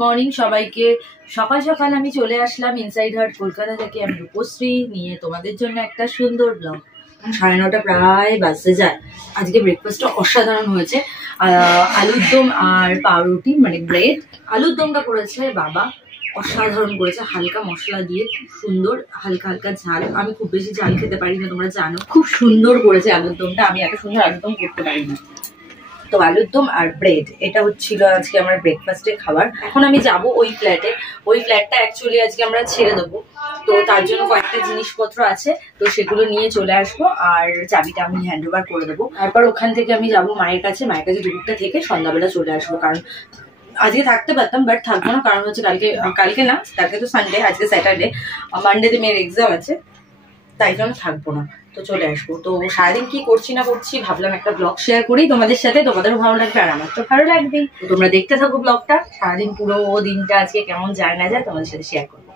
Morning সবাইকে। সকাল সকাল আমি চলে আসলাম ইনসাইড হার্ট কলকাতা থেকে। আমি রূপশ্রী নিয়ে তোমাদের জন্য একটা সুন্দর ব্লগ। 9:30 প্রায় বাজতে যায়। আজকে ব্রেকফাস্টটা অসাধারণ হয়েছে। আলুর দম আর পাউরুটি মানে ব্রেড। আলুর দমটা করেছে বাবা, অসাধারণ করেছে, হালকা মশলা দিয়ে খুব সুন্দর, হালকা হালকা ঝাল। আমি খুব বেশি ঝাল খেতে পারি না, তোমরা জানো। খুব সুন্দর করেছে আলুর দমটা, আমি এত সুন্দর আলুর দম করতে পারি না। তো আলুর দম আর ব্রেড এটা হচ্ছিল আজকে আমার ব্রেকফাস্টের খাবার। এখন আমি যাব ওই ফ্ল্যাটে। ওই ফ্ল্যাটটা অ্যাকচুয়ালি আজকে আমরা ছেড়ে দেবো, তো তার জন্য কয়েকটা জিনিসপত্র আছে, তো সেগুলো নিয়ে চলে আসবো আর চাবিটা আমি হ্যান্ড ওভার করে দেবো। তারপর ওখান থেকে আমি যাব মায়ের কাছে দুপুরটা থেকে সন্ধ্যাবেলা চলে আসবো। কারণ আজকে থাকতে পারতাম বাট থাকবো না, কারণ হচ্ছে কালকে না, কালকে তো সানডে, আজকে স্যাটারডে, মানডেতে মেয়ের এক্সাম আছে, তাই জন্য থাকবো না, তো চলে আসবো। তো সারাদিন কি করছি না করছি ভাবলাম একটা ব্লগ শেয়ার করি তোমাদের সাথে, তোমাদেরও ভালো লাগবে আর আমার তো ভালো লাগবেই। তো তোমরা দেখতে থাকো ব্লগটা, সারাদিন পুরো দিনটা আজকে কেমন যায় না যায় তোমাদের সাথে শেয়ার করবো।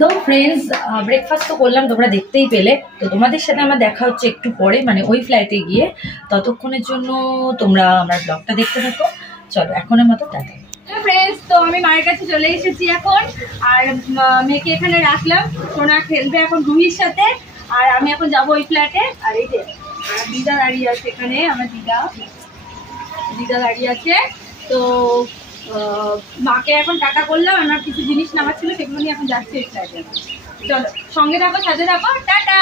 তো ফ্রেন্ডস, ব্রেকফাস্ট তো করলাম, তোমরা দেখতেই পেলে। তো তোমাদের সাথে আমার দেখা হচ্ছে একটু পরে, মানে ওই ফ্ল্যাটে গিয়ে। ততক্ষণের জন্য তোমরা আমার ব্লগটা দেখতে থাকো। চলো এখনের মতো টাটা। ফ্রেন্ডস, তো আমি মায়ের কাছে চলে এসেছি এখন, আর মেয়েকে এখানে রাখলাম। সোনা খেলবে এখন রুহির সাথে, আর আমি এখন যাবো ওই ফ্ল্যাটে। আর এই যে দিদা দাঁড়িয়ে আছে এখানে, আমার দিদা দাঁড়িয়ে আছে। তো মাকে এখন টাটা করলাম, আমার কিছু জিনিস নেওয়ার ছিল, সেগুলো নিয়ে এখন যাচ্ছি এই ফ্ল্যাটে। চলো সঙ্গে থাকো, সাথে থাকো, টাটা।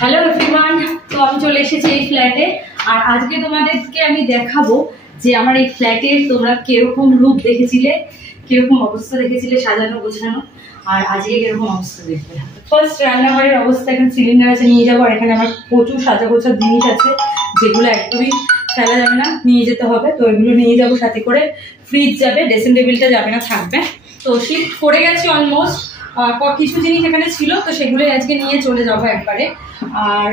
হ্যালো এভরিওয়ান, তো আমি চলে এসেছি এই ফ্ল্যাটে। আর আজকে তোমাদেরকে আমি দেখাবো যে আমার এই ফ্ল্যাটের তোমরা কিরকম রূপ দেখেছিলে, কিরকম অবস্থা দেখেছিলে সাজানো গোছানো, আর আজকে কিরকম অবস্থা দেখবে। ফার্স্ট রান্নাঘরের অবস্থা, এখানে সিলিন্ডার আছে, নিয়ে যাবো। আর এখানে আমার প্রচুর সাজা গোছার জিনিস আছে, যেগুলো একদমই ফেলা যাবে না, নিয়ে যেতে হবে। তো এগুলো নিয়ে যাবো সাথে করে। ফ্রিজ যাবে, ড্রেসিং টেবিলটা যাবে না, থাকবে। তো শিফট করে গেছি অলমোস্ট। কিছু জিনিস এখানে ছিল, তো সেগুলোই আজকে নিয়ে চলে যাবো একবারে। আর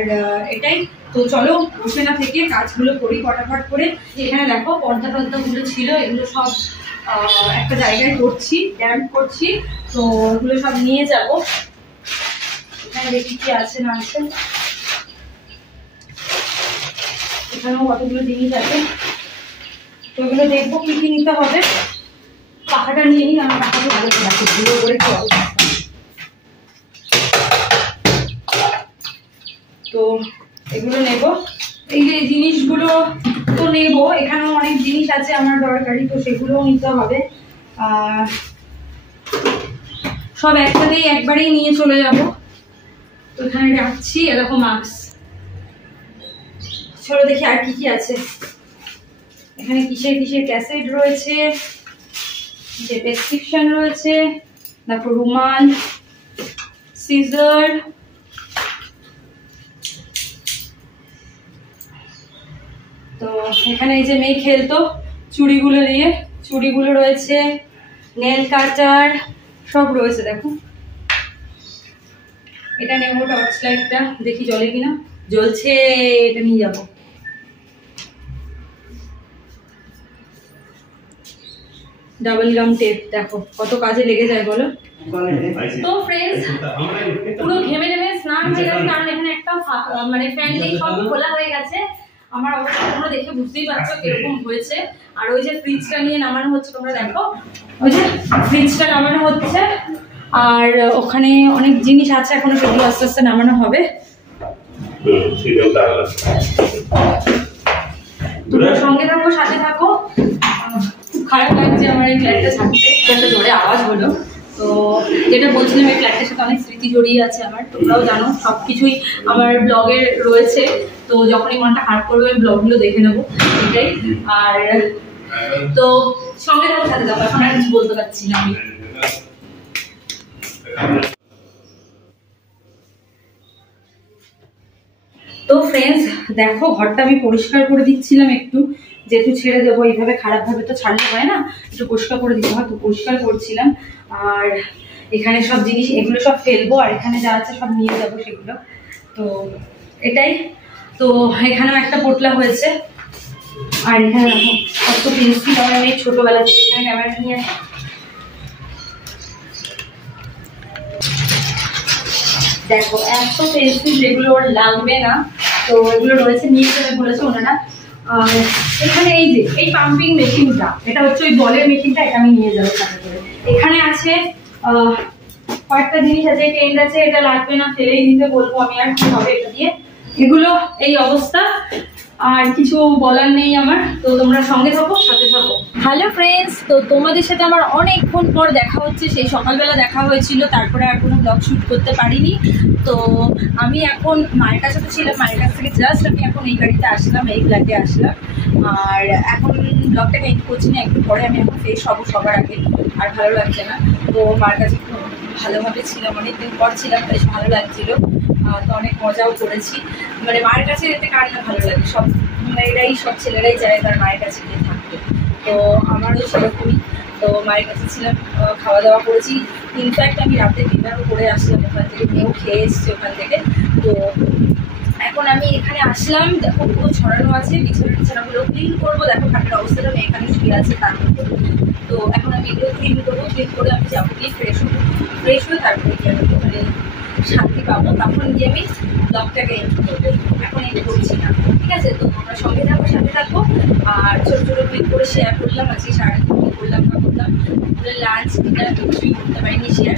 এটাই তো, চলো বসে না থেকে কাজগুলো করি ফটাফট করে। এখানে দেখো পর্দাগুলো ছিল, এগুলো সব একটা জায়গায় করছি, ড্যাম্প করছি। তো এগুলো সব নিয়ে যাব। এখানে দেখি কি আছে না আছে, এখানেও কতগুলো জিনিস আছে, তো এগুলো দেখবো কি কি নিতে হবে। পাখাটা নিয়ে নিই, আমার পাখাটা ভালো লাগছে, ধুলো করে কি অবস্থা। তো এগুলো নেব, এই যে জিনিসগুলো তো নেব। এখানেও অনেক জিনিস আছে আমার দরকারি, তো সেগুলোও নিতে হবে। সব একসাথেই একবারেই নিয়ে চলে যাব। তো এখানে রাখছি, এরকম মাস্ক। চলো দেখি আর কি কি আছে এখানে। কিসের কিসের ক্যাসেট রয়েছে, যে প্রেসক্রিপশন রয়েছে, তারপর রুমাল, সিজার, তো এখানে এই যে মেয়ে খেলতো চুড়িগুলো দিয়ে, চুড়িগুলো রয়েছে, নেল কাটার সব রয়েছে। দেখো এটা নেবো, টর্চ লাইটটা দেখি জ্বলে কিনা, জ্বলছে, এটা নিয়ে যাবো। ডাবল গাম টেপ, দেখো কত কাজে লেগে যায় বলো। তো ফ্রেন্ডস, পুরো ঘেমে ঘেমে স্নান হয়ে গেছে, কারণ এখানে একটা মানে ফ্যান নেই, সব খোলা হয়ে গেছে। আমার অবস্থা তোমরা দেখে বুঝতেই পারছো কিরকম হয়েছে। আর ওই যে ফ্রিজটা নিয়ে নামানো হচ্ছে, তোমরা দেখো ওই যে ফ্রিজটা নামানো হচ্ছে। আর ওখানে অনেক জিনিস আছে এখনো, সেগুলো আস্তে আস্তে নামানো হবে। তোমরা সঙ্গে থাকো, সাথে থাকো। খুব খারাপ লাগছে আমার এই ফ্ল্যাটটা ছাড়তে, একটা জোরে আওয়াজ হলো। তো যেটা বলছিলাম, এই ফ্ল্যাটের সাথে অনেক স্মৃতি জড়িয়ে আছে আমার, তোমরাও জানো, সবকিছুই আমার ব্লগে রয়েছে। তো যখনই মনটা খারাপ করবে আমি ব্লগগুলো দেখে নেবো, এটাই। আর তো সঙ্গে থাকো, সাথে থাকো, এখন আর কিছু বলতে পারছি না আমি। তো ফ্রেন্ডস দেখো, ঘরটা আমি পরিষ্কার করে দিচ্ছিলাম একটু, যেহেতু ছেড়ে দেবো এইভাবে, খারাপভাবে তো ছাড়লে হয় না, একটু পরিষ্কার করে দিতে হয়, তো পরিষ্কার করছিলাম। আর এখানে সব জিনিস, এগুলো সব ফেলবো, আর এখানে যা আছে সব নিয়ে যাবো সেগুলো। তো এটাই তো, এখানেও একটা পোটলা হয়েছে। আর এখানে দেখো কত পেন্সিল, আমার মেয়ে ছোটবেলা থেকে এখানে ক্যামেরা নিয়ে আসে। দেখো এত পেন্সিল যেগুলো ওর লাগবে না, তো এগুলো রয়েছে, নিয়ে যাবে বলেছে ওনারা। এখানে এই যে এই পাম্পিং মেশিনটা, এটা হচ্ছে ওই বলের মেশিনটা, এটা আমি নিয়ে যাবো সাথে করে। এখানে আছে কয়েকটা জিনিস আছে, টেন্ড আছে, এটা লাগবে না, ফেলেই দিতে বলবো আমি, আর কি হবে এটা দিয়ে। এগুলো এই অবস্থা, আর কিছু বলার নেই আমার। তো তোমরা সঙ্গে থাকো, সাথে থাকো। হ্যালো ফ্রেন্ডস, তো তোমাদের সাথে আমার অনেকক্ষণ পর দেখা হচ্ছে। সেই সকালবেলা দেখা হয়েছিল, তারপরে আর কোনো ব্লগ শ্যুট করতে পারিনি। তো আমি এখন মায়ের কাছে তো ছিলাম, মায়ের কাছ থেকে জাস্ট আমি এখন এই গাড়িতে আসলাম, এই ফ্ল্যাটে আসলাম। আর এখন ব্লগটাকে এন্ড করছি না, একটু পরে আমি এখন ফ্রেশ হবো সবার আগে, আর ভালো লাগছে না। তো মার কাছে খুব ভালোভাবে ছিলাম, অনেকদিন পর ছিলাম, বেশ ভালো লাগছিল। তো অনেক মজাও করেছি। মানে মায়ের কাছে যেতে কার না ভালো লাগে, সব মেয়েরাই, সব ছেলেরাই চায় তার মায়ের কাছে গিয়ে থাকতে। তো আমারও সেরকমই। তো মায়ের কাছে ছিলাম, খাওয়া দাওয়া করেছি। ইনফ্যাক্ট আমি রাতে ডিনারও করে আসলাম ওখান থেকে, মেয়েও খেয়ে এসছি ওখান থেকে। তো এখন আমি এখানে আসলাম, দেখো পুরো ছড়ানো আছে, বিছানাগুলো ক্লিন করবো। দেখো খাটের অবস্থাটা, মেয়ে এখানে শুয়ে আছে তার মধ্যে। তো এখন আমি এগুলো ক্লিন করবো, ক্লিন করে আমি যাবো গিয়ে ফ্রেশ হবো, ফ্রেশ হয়ে তারপরে গিয়ে আমি মানে শান্তি পাবো, তখন গিয়ে আমি ব্লগটাকে এন্ড করবো। এখন এন্ড করছি না, ঠিক আছে? তো তোমরা সঙ্গে থাকো, সাথে থাকো। আর ছোটো ছোটো ক্লিক করে শেয়ার করলাম আজকে সারাদিন কী করলাম না করলাম, লাঞ্চ ডিনার কিছুই করতে পারিনি শেয়ার।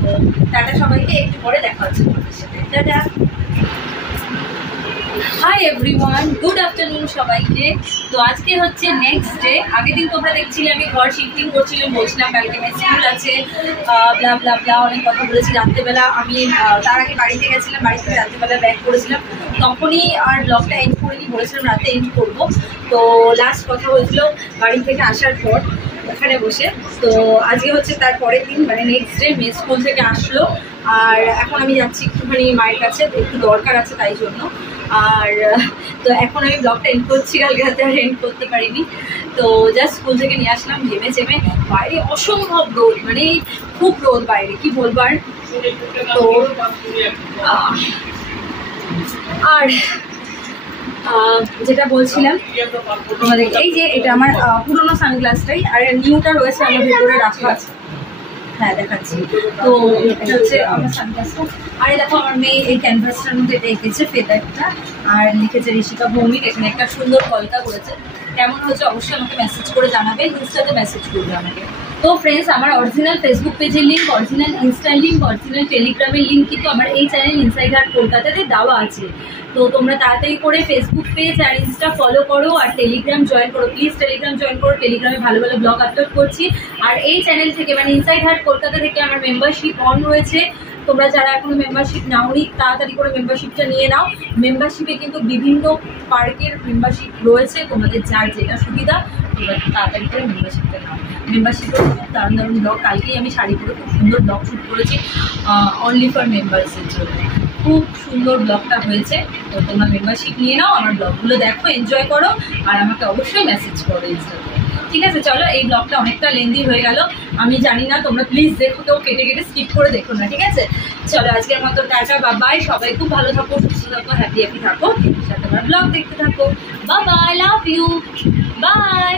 তো টাটা সবাইকে, একটু পরে দেখা হচ্ছে তোমাদের সাথে। Tata. Hi everyone, good afternoon সবাইকে। তো আজকে হচ্ছে নেক্সট ডে। আগের দিন তোমরা দেখছিলে আমি ঘর শিফটিং করছিলাম, বলছিলাম কালকে আমার স্কুল আছে, ব্লা ব্লা ব্লা অনেক কথা বলেছি। রাত্রেবেলা আমি তার আগে বাড়িতে গেছিলাম, বাড়ি থেকে রাত্রেবেলা ব্যাক করেছিলাম, তখনই আর ব্লগটা এন্ড করিনি, বলেছিলাম রাতে এন্ড করবো। তো লাস্ট কথা হয়েছিল বাড়ি থেকে আসার পর ওখানে বসে। তো আজকে হচ্ছে তার পরের দিন, মানে নেক্সট ডে। মেয়ে স্কুল থেকে আসলো, আর এখন আমি যাচ্ছি একটুখানি মায়ের কাছে, একটু দরকার আছে তাই জন্য। আর তো এখন আমি ব্লগটা এন্ড করছি, কালকে রাতে আর এন্ড করতে পারিনি। তো জাস্ট স্কুল থেকে নিয়ে আসলাম, ঘেমে চেমে। বাইরে অসম্ভব রোদ, মানে খুব রোদ বাইরে, কি বলবার। তো আর যেটা বলছিলাম তোমাদের, এই যে এটা আমার পুরোনো সানগ্লাসটাই, আর নিউটা রয়েছে আমার ভেতরে রাখা আছে। হ্যাঁ দেখাচ্ছি। তো এটা হচ্ছে আমার সানগ্লাসটা। আর দেখো আমার মেয়ে এই ক্যানভাসটার মধ্যে এটা এঁকেছে ফেদারটা, আর লিখেছে ঋষিকা ভৌমিক। এখানে একটা সুন্দর কলকা করেছে, কেমন হয়েছে অবশ্যই আমাকে মেসেজ করে জানাবে, ইনস্টাতে মেসেজ করবে আমাকে। তো ফ্রেন্ডস, আমার অরিজিনাল ফেসবুক পেজের লিঙ্ক, অরিজিনাল ইনস্টার লিঙ্ক, অরিজিনাল টেলিগ্রামের লিঙ্ক কিন্তু আমার এই চ্যানেল ইনসাইড হার্ট কলকাতাতে দেওয়া আছে। তো তোমরা তাড়াতাড়ি করে ফেসবুক পেজ আর ইনস্টা ফলো করো, আর টেলিগ্রাম জয়েন করো, প্লিজ টেলিগ্রাম জয়েন করো। টেলিগ্রামে ভালো ভালো ব্লগ আপলোড করছি। আর এই চ্যানেল থেকে, মানে ইনসাইড হার্ট কলকাতা থেকে আমার মেম্বারশিপ অন রয়েছে। তোমরা যারা এখনো মেম্বারশিপ নাওনি, তাড়াতাড়ি করে মেম্বারশিপটা নিয়ে নাও। মেম্বারশিপে কিন্তু বিভিন্ন পার্কের মেম্বারশিপ রয়েছে, তোমাদের যার যেটা সুবিধা তোমরা তাড়াতাড়ি করে মেম্বারশিপটা নাও। মেম্বারশিপে খুব দারুণ দারুণ ব্লগ, কালকেই আমি শাড়ি পরে খুব সুন্দর ব্লগ শ্যুট করেছি অনলি ফর মেম্বার্সের জন্য, খুব সুন্দর ব্লগটা হয়েছে। তো তোমরা মেম্বারশিপ নিয়ে নাও, আমার ব্লগগুলো দেখো, এনজয় করো, আর আমাকে অবশ্যই মেসেজ করো ইনস্টাতে, ঠিক আছে? চলো, এই ব্লগটা অনেকটা লেন্দি হয়ে গেল, আমি জানি না, তোমরা প্লিজ দেখো, কেউ কেটে কেটে স্কিপ করে দেখো না, ঠিক আছে? চলো আজকের মতো টাটা, বা বাই। সবাই খুব ভালো থাকো, সুস্থ থাকো, হ্যাপি থাকো, সাথে আমার ব্লগ দেখতে থাকো। Bye bye, love you, by.